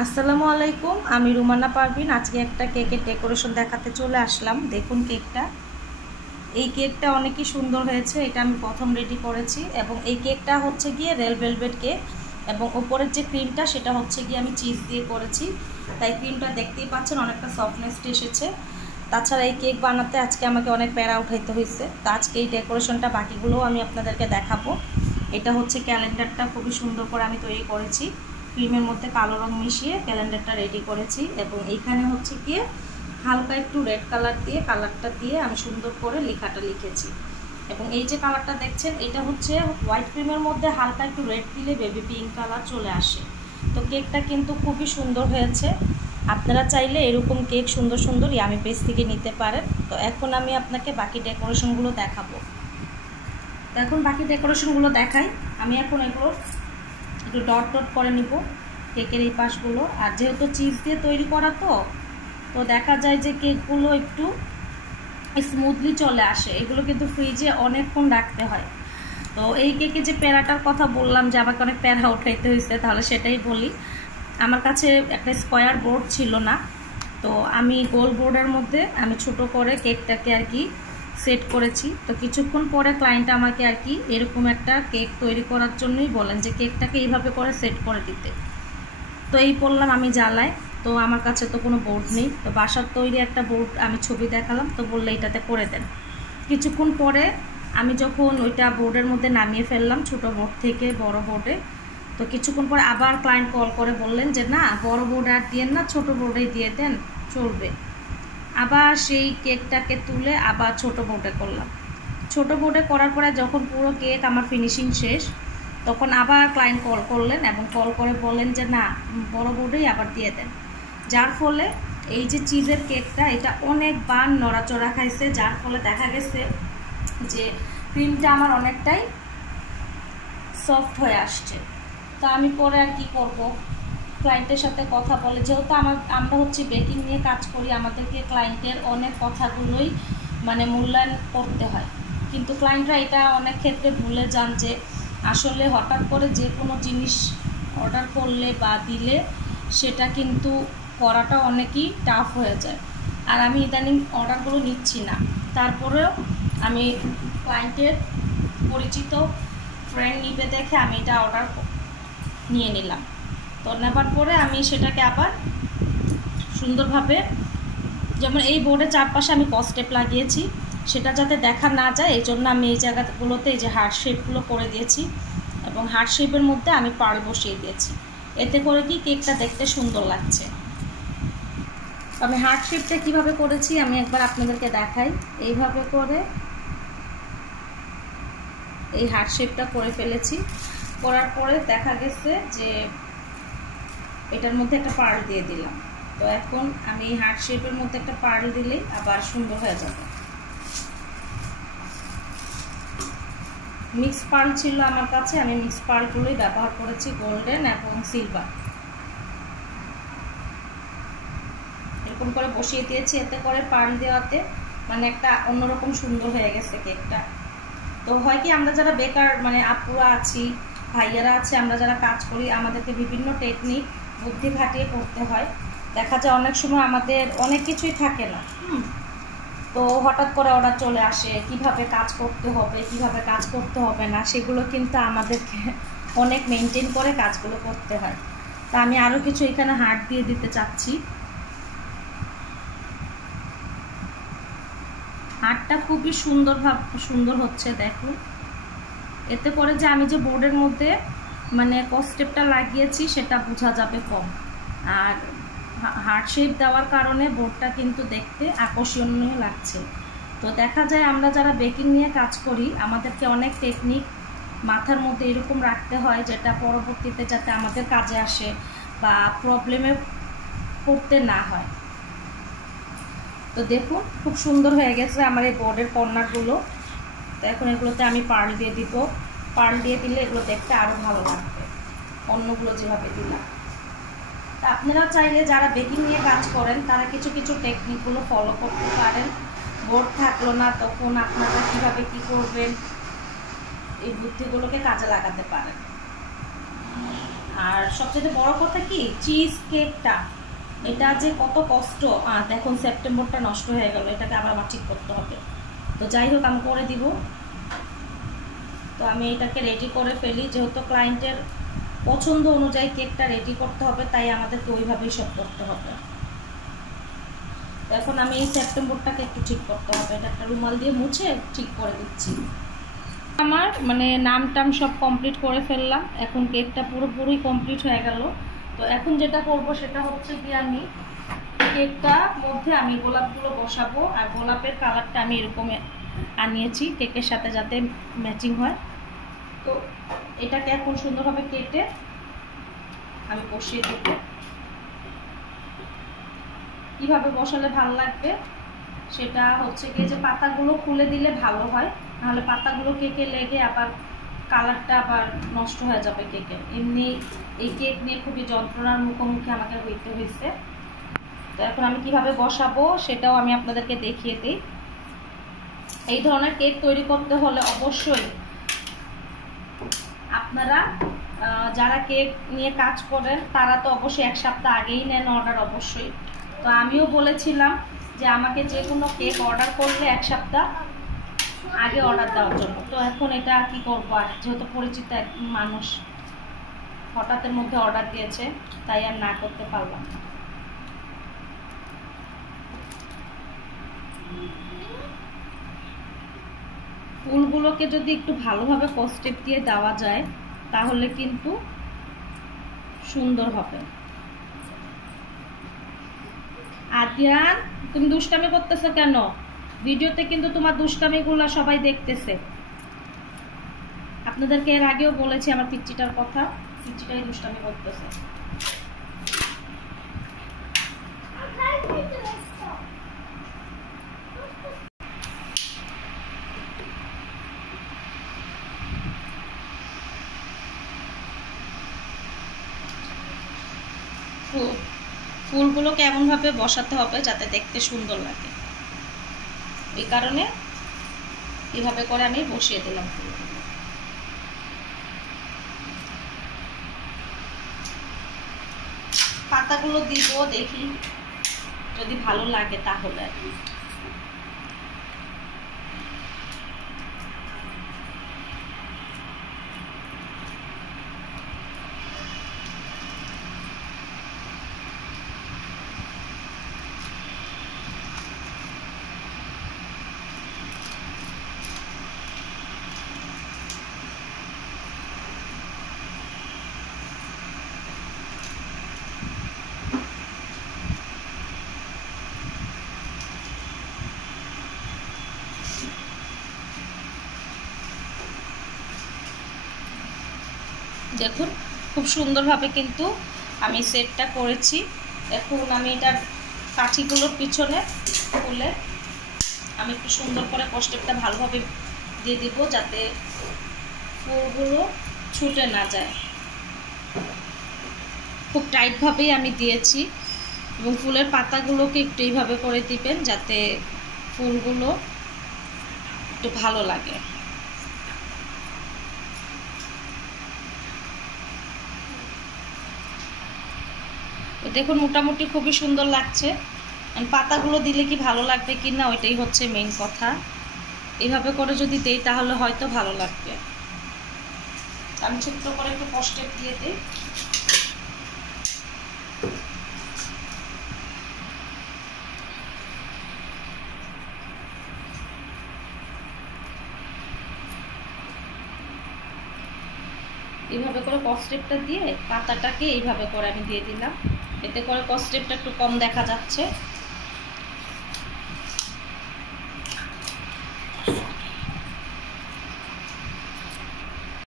আসসালামু আলাইকুম, আমি রুমানা পারভিন। আজকে একটা কেকের ডেকোরেশন দেখাতে চলে আসলাম। দেখুন কেকটা, এই কেকটা অনেকই সুন্দর হয়েছে। এটা আমি প্রথম রেডি করেছি এবং এই কেকটা হচ্ছে গিয়ে রেড ভেলভেট কেক এবং ওপরের যে ক্রিমটা সেটা হচ্ছে গিয়ে আমি চিজ দিয়ে করেছি, তাই ক্রিমটা দেখতেই পাচ্ছেন অনেকটা সফটনেসটা এসেছে। তাছাড়া এই কেক বানাতে আজকে আমাকে অনেক প্যারা উঠাইতে হয়েছে। তো আজকে এই ডেকোরেশনটা বাকিগুলোও আমি আপনাদেরকে দেখাবো। এটা হচ্ছে ক্যালেন্ডারটা, খুবই সুন্দর করে আমি তৈরি করেছি। ক্রিমের মধ্যে কালো রং মিশিয়ে ক্যালেন্ডারটা রেডি করেছি এবং এইখানে হচ্ছে গিয়ে হালকা একটু রেড কালার দিয়ে কালারটা দিয়ে আমি সুন্দর করে লেখাটা লিখেছি। এবং এই যে কালারটা দেখছেন এটা হচ্ছে হোয়াইট ক্রিমের মধ্যে হালকা একটু রেড দিলে বেবি পিঙ্ক কালার চলে আসে। তো কেকটা কিন্তু খুবই সুন্দর হয়েছে। আপনারা চাইলে এরকম কেক সুন্দর সুন্দর ইয়ামি পেজ থেকে নিতে পারেন। তো এখন আমি আপনাকে বাকি ডেকোরেশনগুলো দেখাবো। তো এখন বাকি ডেকোরেশনগুলো দেখাই। আমি এখন এগুলো একটু ডট ডট করে নিব কেকের এই পাশগুলো। আর যেহেতু চিজ দিয়ে তৈরি করা তো দেখা যায় যে কেকগুলো একটু স্মুথলি চলে আসে। এগুলো কিন্তু ফ্রিজে অনেকক্ষণ রাখতে হয়। তো এই কেকে যে প্যারাটার কথা বললাম যে আমাকে অনেক প্যারা উঠাইতে হয়েছে, তাহলে সেটাই বলি। আমার কাছে একটা স্কোয়ার বোর্ড ছিল না, তো আমি গোল বোর্ডের মধ্যে আমি ছোট করে কেকটাকে আর কি সেট করেছি। তো কিছুক্ষণ পরে ক্লায়েন্ট আমাকে আর কি এরকম একটা কেক তৈরি করার জন্যই বলেন যে কেকটাকে এইভাবে করে সেট করে দিতে। তো এই বললাম আমি জ্বালাই। তো আমার কাছে তো কোনো বোর্ড নেই, তো বাসার তৈরি একটা বোর্ড আমি ছবি দেখালাম, তো বললে এটাতে করে দেন। কিছুক্ষণ পরে আমি যখন ওইটা বোর্ডের মধ্যে নামিয়ে ফেললাম ছোটো বোর্ড থেকে বড় বোর্ডে, তো কিছুক্ষণ পরে আবার ক্লায়েন্ট কল করে বললেন যে না, বড় বোর্ডে আর দিয়েন না, ছোট বোর্ডেই দিয়ে দেন, চলবে। আবার সেই কেকটাকে তুলে আবার ছোট বোর্ডে করলাম। ছোট বোর্ডে করার পরে যখন পুরো কেক আমার ফিনিশিং শেষ, তখন আবার ক্লায়েন্ট কল করলেন এবং কল করে বললেন যে না, বড় বোর্ডেই আবার দিয়ে দেন। যার ফলে এই যে চিজের কেকটা এটা অনেকবার নড়াচড়া খাইছে, যার ফলে দেখা গেছে যে ক্রিমটা আমার অনেকটাই সফট হয়ে আসছে। তো আমি পরে আর কি করব, ক্লায়েন্টের সাথে কথা বলে, যেহেতু আমরা হচ্ছে বেকিং নিয়ে কাজ করি, আমাদেরকে ক্লায়েন্টের অনেক কথাগুলোই মানে মূল্যায়ন করতে হয়। কিন্তু ক্লায়েন্টরা এটা অনেক ক্ষেত্রে ভুলে যান যে আসলে হঠাৎ করে যে কোনো জিনিস অর্ডার করলে বা দিলে সেটা কিন্তু করাটা অনেকই টাফ হয়ে যায়। আর আমি ইদানিং অর্ডারগুলো নিচ্ছি না, তারপরেও আমি ক্লায়েন্টের পরিচিত ফ্রেন্ড নিবে দেখে আমি এটা অর্ডার নিয়ে নিলাম। তো নেবার পরে আমি সেটাকে আবার সুন্দরভাবে, যেমন এই বোর্ডের চারপাশে আমি কস্টেপ লাগিয়েছি, সেটা যাতে দেখা না যায় এই জন্য আমি এই জায়গাগুলোতে এই যে হার্ট শেপগুলো করে দিয়েছি এবং হার্ট শেপের মধ্যে আমি পার্ল বসিয়ে দিয়েছি। এতে করে কি কেকটা দেখতে সুন্দর লাগছে। আমি হার্ট শেপটা কীভাবে করেছি আমি একবার আপনাদেরকে দেখাই। এইভাবে করে এই হার্ট শেপটা করে ফেলেছি। করার পরে দেখা গেছে যে এটার মধ্যে একটা পার্ল দিয়ে দিলাম। তো এখন আমি এই হার্ট শেপের মধ্যে একটা পার্ল দিলেই আবার সুন্দর হয়ে যাবে। মিক্স পার্ল ছিল আমার কাছে, আমি মিক্স পার্লগুলোই ব্যবহার করেছি, গোল্ডেন এবং সিলভার। এরকম করে বসিয়ে দিয়েছি, এতে করে পার্ল দেওয়াতে মানে একটা অন্যরকম সুন্দর হয়ে গেছে কেকটা। তো হয় কি, আমরা যারা বেকার মানে আপুরা আছি, ভাইয়ারা আছে, আমরা যারা কাজ করি, আমাদেরকে বিভিন্ন টেকনিক বুদ্ধি খাটিয়ে করতে হয়। দেখা যায় অনেক সময় আমাদের অনেক কিছুই থাকে না, তো হঠাৎ করে অর্ডার চলে আসে, কিভাবে কাজ করতে হবে কিভাবে কাজ করতে হবে না, সেগুলো কিন্তু আমাদেরকে অনেক মেনটেন করে কাজগুলো করতে হয়। তা আমি আরও কিছু এখানে হার্ট দিয়ে দিতে চাচ্ছি। হার্টটা খুবই সুন্দর হচ্ছে দেখুন। এতে করে যে আমি যে বোর্ডের মধ্যে মানে কস্টেপটা লাগিয়েছি সেটা বোঝা যাবে কম। আর হার্ট শেপ দেওয়ার কারণে বোর্ডটা কিন্তু দেখতে আকর্ষণীয় লাগছে। তো দেখা যায় আমরা যারা বেকিং নিয়ে কাজ করি আমাদেরকে অনেক টেকনিক মাথার মধ্যে এরকম রাখতে হয় যেটা পরবর্তীতে যাতে আমাদের কাজে আসে বা প্রবলেমে পড়তে না হয়। তো দেখুন খুব সুন্দর হয়ে গেছে আমার এই বোর্ডের কর্নারগুলো। তো এখন এগুলোতে আমি পার্ল দিয়ে দিব। পার্ল দিয়ে দিলে এগুলো দেখতে আরও ভালো লাগবে অন্যগুলো যেভাবে দিলাম। তা আপনারা চাইলে যারা বেকিং নিয়ে কাজ করেন তারা কিছু কিছু টেকনিকগুলো ফলো করতে পারেন। বোর্ড থাকলো না তখন আপনারা কীভাবে কী করবেন এই বুদ্ধিগুলোকে কাজে লাগাতে পারেন। আর সবচেয়ে বড় কথা কি, চিজ কেকটা এটা যে কত কষ্ট। দেখুন সেপ্টেম্বরটা নষ্ট হয়ে গেল, এটাকে আবার আমার ঠিক করতে হবে। তো যাই হোক আমি করে দিব। তো আমি এটাকে রেডি করে ফেলি, যেহেতু ক্লায়েন্টের পছন্দ অনুযায়ী কেকটা রেডি করতে হবে, তাই আমাদেরকে ওইভাবেই সব করতে হবে। তো এখন আমি এই সেপ্টেম্বরটাকে একটু ঠিক করতে হবে, এটা একটা রুমাল দিয়ে মুছে ঠিক করে দিচ্ছি। আমার মানে নাম টাম সব কমপ্লিট করে ফেললাম, এখন কেকটা পুরোপুরি কমপ্লিট হয়ে গেল। তো এখন যেটা করব সেটা হচ্ছে কি, আমি কেকটার মধ্যে আমি গোলাপগুলো বসাবো, আর গোলাপের কালারটা আমি এরকম আনিয়েছি কেকের সাথে যাতে ম্যাচিং হয়। তো এটাকে এখন সুন্দরভাবে কেটে আমি বসিয়ে দেব। কিভাবে বসালে ভালো লাগবে সেটা হচ্ছে কি, যে পাতাগুলো খুলে দিলে ভালো হয়, নাহলে পাতাগুলো কেকে লেগে আবার কালারটা আবার নষ্ট হয়ে যাবে কেকের। এমনি এই কেক নিয়ে খুবই যন্ত্রণার মুখোমুখি আমাকে হইতে হয়েছে। তো এখন আমি কিভাবে বসাবো সেটাও আমি আপনাদেরকে দেখিয়ে দিই। এই ধরনের কেক তৈরি করতে হলে অবশ্যই আপনারা যারা কেক নিয়ে কাজ করেন তারা তো অবশ্যই 1 সপ্তাহ আগেই নেন অর্ডার অবশ্যই। তো আমিও বলেছিলাম যে আমাকে যে কোনো কেক অর্ডার করলে 1 সপ্তাহ আগে অর্ডার দেওয়ার জন্য। তো এখন এটা কি করব, আর যেহেতু পরিচিত এক মানুষ হঠাৎের মধ্যে অর্ডার দিয়েছে, তাই আর না করতে পারলাম না। ফুলগুলোকে যদি একটু ভালোভাবে কস্টেপ দিয়ে দেওয়া যায় তাহলে কিন্তু সুন্দর হবে। আদিয়ান, তুমি দুষ্টামি করতেছো কেন? ভিডিওতে কিন্তু তোমার দুষ্টামিগুলো সবাই দেখতেছে। আপনাদেরকে এর আগেও বলেছি আমার পিচ্চিটার কথা, পিচ্চিটাই দুষ্টামি করতেছে। ফুলগুলোকে এমনভাবে বসাতে হবে যাতে দেখতে সুন্দর লাগে, এই কারণে এভাবে করে আমি বসিয়ে দিলাম ফুলগুলো। পাতাগুলো দিব, দেখি যদি ভালো লাগে তাহলে। দেখুন খুব সুন্দরভাবে কিন্তু আমি সেটটা করেছি। এখন আমি এটার কাঠিগুলোর পিছনে খুলে আমি একটু সুন্দর করে কস্টেপটা ভালোভাবে দিয়ে দিব যাতে ফুলগুলো ছুটে না যায়। খুব টাইটভাবেই আমি দিয়েছি, এবং ফুলের পাতাগুলোকে একটু এইভাবে করে দিবেন যাতে ফুলগুলো একটু ভালো লাগে। দেখুন মোটামুটি খুবই সুন্দর লাগছে। পাতাগুলো দিলে কি ভালো লাগবে কি না ওইটাই হচ্ছে মেইন কথা। এইভাবে করে যদি দেই তাহলে হয়তো ভালো লাগবে। আমি ছোট্ট করে একটু কস্টেপ দিয়ে দিই। এইভাবে করে কস্টেপটা দিয়ে পাতাটাকে এইভাবে করে আমি দিয়ে দিলাম, এতে করে কস্টেপটা একটু কম দেখা যাচ্ছে।